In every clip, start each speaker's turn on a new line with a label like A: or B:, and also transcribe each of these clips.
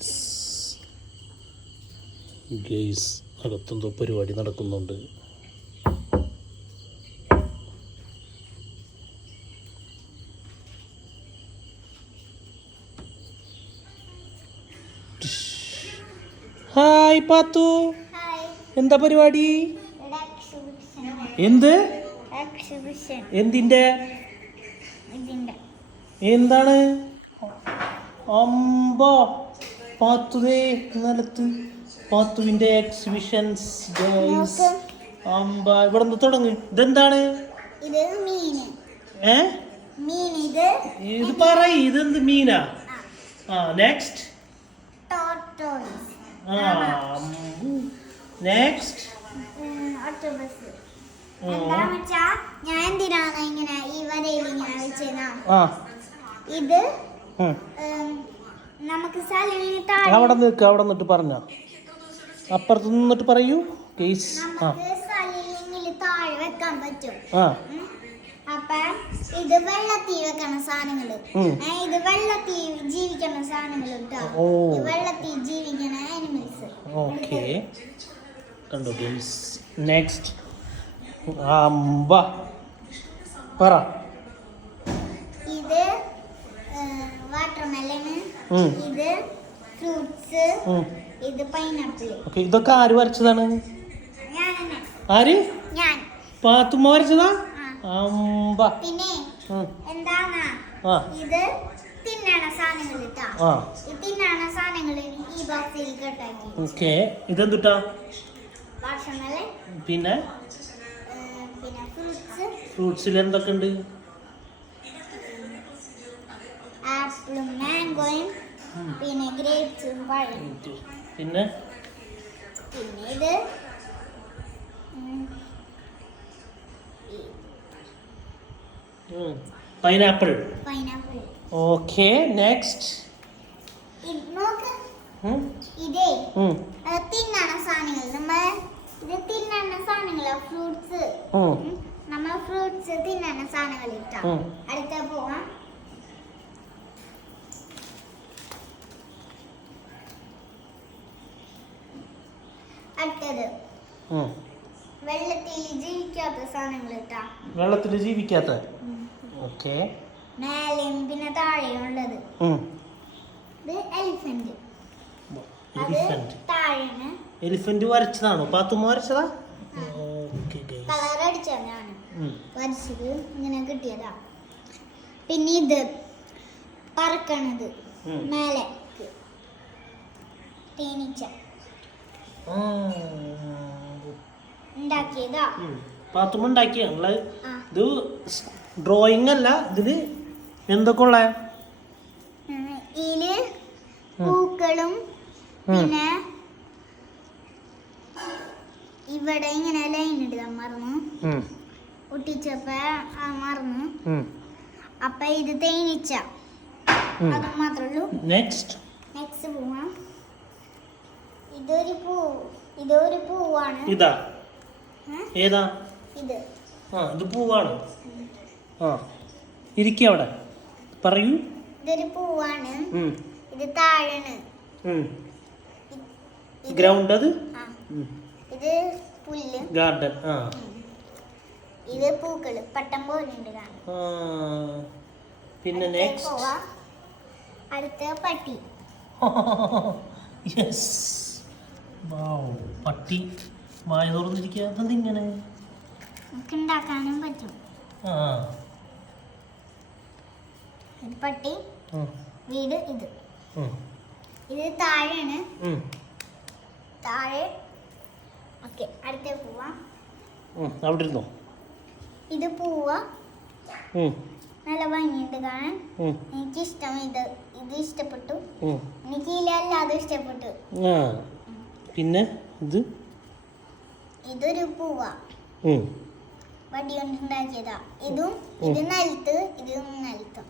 A: Guys. Guys അകത്തെന്തോ പരിപാടി നടക്കുന്നുണ്ട്. ഹായ് പാത്തു. എന്താ പരിപാടി? എന്ത്?
B: ഇതിന്റെ
A: എന്താണ്? അമ്പോ. പാത്തുതേ നിലത്ത് പാത്തുവിന്റെ എക്സിബിഷൻസ് ഗൈസ്. അമ്പ ഇവിടെ നിന്ന് തുടങ്ങ്. ഇതെന്താണ്? ഏ?
B: ഇത്.
A: പറ ഇതെന്ത് മീനാ? ആ നെക്സ്റ്റ് ആ നെക്സ്റ്റ്
B: ഞാൻ എന്തിനാണ് ഇങ്ങനെ
A: ആ.
B: ഇത്
A: അവിടെ നിൽക്കുക അവിടെ നിന്നിട്ട് പറഞ്ഞ. അപ്പുറത്ത് നിന്നിട്ട് പറയൂ കേസ്. ആ. ആ.
B: ഇത് വെള്ളത്തിൽ വെക്കണ സാധനങ്ങൾ. ഇത് വെള്ളത്തിൽ ജീവിക്കണ സാധനങ്ങൾ കേട്ടോ. ഇത് വെള്ളത്തിൽ ജീവിക്കണ ആനിമൽസ്
A: ഓക്കെ. കണ്ടോ നെക്സ്റ്റ് അമ്പ. പറ.
B: ഇത് ഫ്രൂട്ട്സ്. ഇത് പൈനാപ്പിൾ
A: ഓക്കെ ഇതൊക്കെ ആര് വരച്ചതാണ്? ആര്? പാത്തുമ്മ വരച്ചതാ. അമ്പ.
B: പിന്നെ. എന്താന്നാ ഇത് തിന്നണ സാധനങ്ങൾ
A: ആ.
B: ഈ തിന്നണ സാധനങ്ങൾ ഈ ബോക്സിൽ കെട്ടാക്കി
A: ഓക്കെ. ഇതെന്തുട്ടാ? പിന്നെ?
B: പിന്നെ ഫ്രൂട്ട്സ്.
A: ഫ്രൂട്ട്സിൽ എന്തൊക്കെ ഉണ്ട്
B: ആപ്പിളും മാംഗോയും പിന്നെ ഗ്രേപ്സും പഴം
A: പിന്നെ?
B: പിന്നെ ഇത്
A: പൈനാപ്പിൾ
B: പൈനാപ്പിൾ
A: ഓക്കെ നെക്സ്റ്റ്
B: നോക്ക്. ഇതേ തിന്നണ സാധനങ്ങൾ? നമ്മൾ ഇത് തിന്നണ സാധനങ്ങളാ? ഫ്രൂട്ട്സ് നമ്മൾ ഫ്രൂട്ട്സ് തിന്നണ സാധനങ്ങൾ ഇട്ടാ. അടുത്ത പോവാം അടുത്തത് വെള്ളത്തിൽ ജീവിക്കാത്ത സാധനങ്ങൾ
A: വെള്ളത്തിൽ ജീവിക്കാത്ത? ഓക്കെ.
B: മേലെയും പിന്നെ താഴെയും ഉള്ളത് ഇത് എലിഫന്റ് താഴെയാണ്.
A: എലിഫന്റ് വരച്ചതാണോ? പാത്തുമ്മ വരച്ചതാ? ഓക്കെ
B: കളർ അടിച്ചതാണ് വരച്ചത് ഇങ്ങനെ കിട്ടിയതാ. പിന്നെ ഇത് പറക്കണത്. മേലെ. തേനീച്ച.
A: പാത്തുമ്മ ഉണ്ടാക്കിയ?
B: ഞങ്ങൾ
A: ഇത് ഡ്രോയിങ് അല്ല ഇതിൽ എന്തൊക്കെ ഉള്ള?
B: പൂക്കളും പിന്നെ ഇവിടെ ഇങ്ങനെ ലൈൻ ഇടാൻ മറന്നു. ഒട്ടിച്ചപ്പ മറന്നു. അപ്പൊ ഇത് തേനീച്ച. അത് മാത്രമേ
A: നെക്സ്റ്റ്
B: നെക്സ്റ്റ് പോവാം. ഇതൊരു പൂ ഇതൊരു പൂവാണ്.
A: ഇതാ? ഏതാ? ആ ഇത് പൂവാണ്. ആ ഇരിക്കുക അവിടെ. പറയൂ.
B: ഇതൊരു പൂവാണ്. ഇത് താഴാണ്.
A: ഗ്രൗണ്ട് അത്?
B: ഇത് പുല്ല്.
A: ഗാർഡൻ. ആ.
B: ഇത് പൂക്കൾ പട്ടം പോലെ ഉണ്ട്.
A: പിന്നെ നെക്സ്റ്റ്
B: അടുത്ത പട്ടി.
A: യെസ് പട്ടി. വായ തുറന്നിരിക്കുക അതെന്ത് ഇങ്ങനെ
B: നമുക്ക് ഉണ്ടാക്കാനും പറ്റും.
A: ആ
B: ഇത് പട്ടി. വീട് ഇത്. ഇത് താഴെയാണ്. താഴെ. ഓക്കെ അടുത്ത പോവാം.
A: അവിടെ ഇരുന്നോ?
B: ഇത് പോവാ. നല്ല ഭംഗിയുണ്ട് കാണാൻ.
A: എനിക്ക്
B: ഇഷ്ടം ഇത്. ഇത് ഇഷ്ടപ്പെട്ടു. എനിക്ക് ഇല്ലാതെ ഇഷ്ടപ്പെട്ടു.
A: ആ. പിന്നെ ഇത്?
B: ഇതൊരു പൂവ. വടി കൊണ്ട് ഉണ്ടാക്കിയതാ ഇതും ഇത് നിലത്ത് ഇതും നിലത്തും.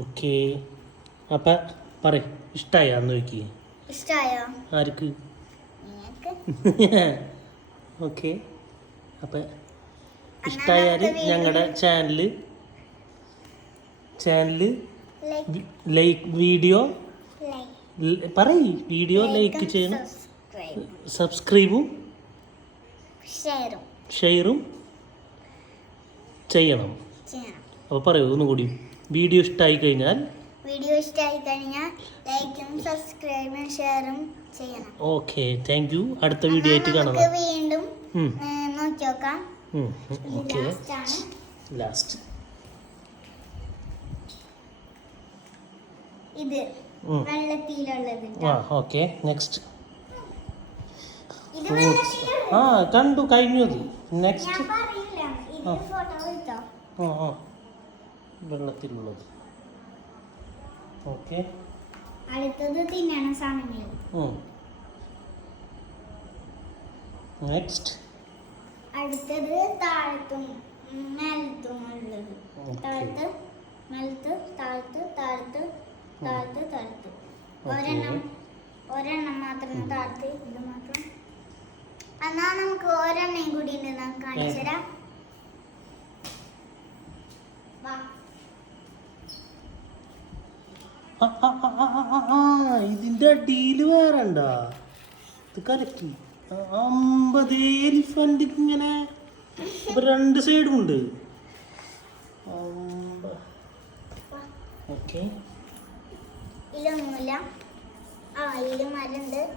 A: ഓക്കെ. അപ്പ പറ ഇഷ്ടമായി അന്ന് നോക്കി
B: ഇഷ്ടായോ?
A: ആർക്ക്? ഓക്കെ. അപ്പം ഇഷ്ടമായാൽ ഞങ്ങളുടെ channel channel
B: like.
A: Like video. പറയ് വീഡിയോ ലൈക്ക് ചെയ്യണം. സബ്സ്ക്രൈബും
B: ഷെയറും.
A: ഷെയറും ചെയ്യണം.
B: അപ്പൊ
A: അപ്പോൾ പറയൂ ഒന്നുകൂടി. വീഡിയോ ഇഷ്ടമായി കഴിഞ്ഞാൽ
B: വീഡിയോ ഇഷ്ടമായി കഴിഞ്ഞാൽ ലൈക്കും സബ്സ്ക്രൈബും ഷെയറും ചെയ്യണം.
A: ഓക്കെ താങ്ക് യു അടുത്ത വീഡിയോ ആയിട്ട് കാണാം.
B: വീണ്ടും നോക്കി നോക്കാം.
A: ഓക്കെ.
B: ലാസ്റ്റ് ഇത്. വെള്ളത്തിലുള്ളത്
A: ആ ഓക്കെ. നെക്സ്റ്റ് ഫ്രൂട്ട്സ് ആ കണ്ടു കഴിഞ്ഞു അത്. നെക്സ്റ്റ് ആ. വെള്ളത്തിലുള്ളത്. ഓക്കെ
B: അടുത്തത് തിന്നണ സാധനങ്ങൾ.
A: നെക്സ്റ്റ്
B: അടുത്തത് താഴത്തും മേലത്തും ഉള്ളത്.
A: Okay.
B: താഴത്ത് മേലത്ത് താഴത്ത് താഴത്ത് താഴത്ത് താഴത്ത്.
A: Okay.
B: ഒരെണ്ണം ഒരെണ്ണം മാത്രം താഴത്ത് ഇത് മാത്രം. എന്നാ നമുക്ക് ഓരോണ്ണയും കൂടി ഉണ്ട് നാം കാണിച്ചു തരാം.
A: ഇതിന്റെ അടിയിൽ വേറെ ഉണ്ടാ? ഇത് കലക്കി. അമ്പത് എലിഫന്റ് ഇങ്ങനെ. രണ്ട് സൈഡും ഉണ്ട്. ഓക്കെ
B: ഇതിലൊന്നുമില്ല ആ ഇതിൽ മരുണ്ട് ഇതിലൊന്നുമില്ല
A: അടുത്തേലെന്താ
B: ഇതൊന്നുമില്ല
A: ഒന്നുമില്ല ബട്ടർഫ്ലൈ ഇതെന്തത്
B: വീട് ഒരു ഇത് ഇങ്ങനെ
A: എന്തൊരു
B: നിൽക്കുന്നു.
A: ചെയ്തേക്കണത്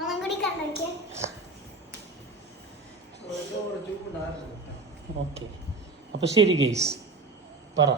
B: ഒന്നും കൂടി കണ്ടോക്കെ.
A: ഓക്കെ. അപ്പൊ ശരി ഗെയ്സ് പറ.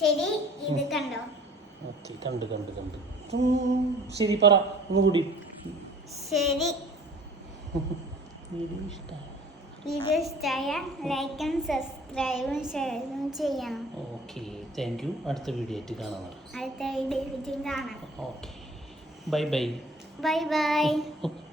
B: ശരി ഇത് കണ്ടോ?
A: ഓക്കെ കണ്ട് കണ്ട് കണ്ട്. ശരി പറ. ഒന്നുകൂടി
B: ശരി.
A: വീഡിയോ ഇഷ്ടമായി
B: വീഡിയോ ഇഷ്ടമായ ലൈക്കും സബ്സ്ക്രൈബും ഷെയറും ചെയ്യണം.
A: Okay thank you. അടുത്ത വീഡിയോ ആയിട്ട് കാണാൻ
B: അടുത്ത വീഡിയോ കാണാം.
A: Okay. Bye bye.
B: Bye bye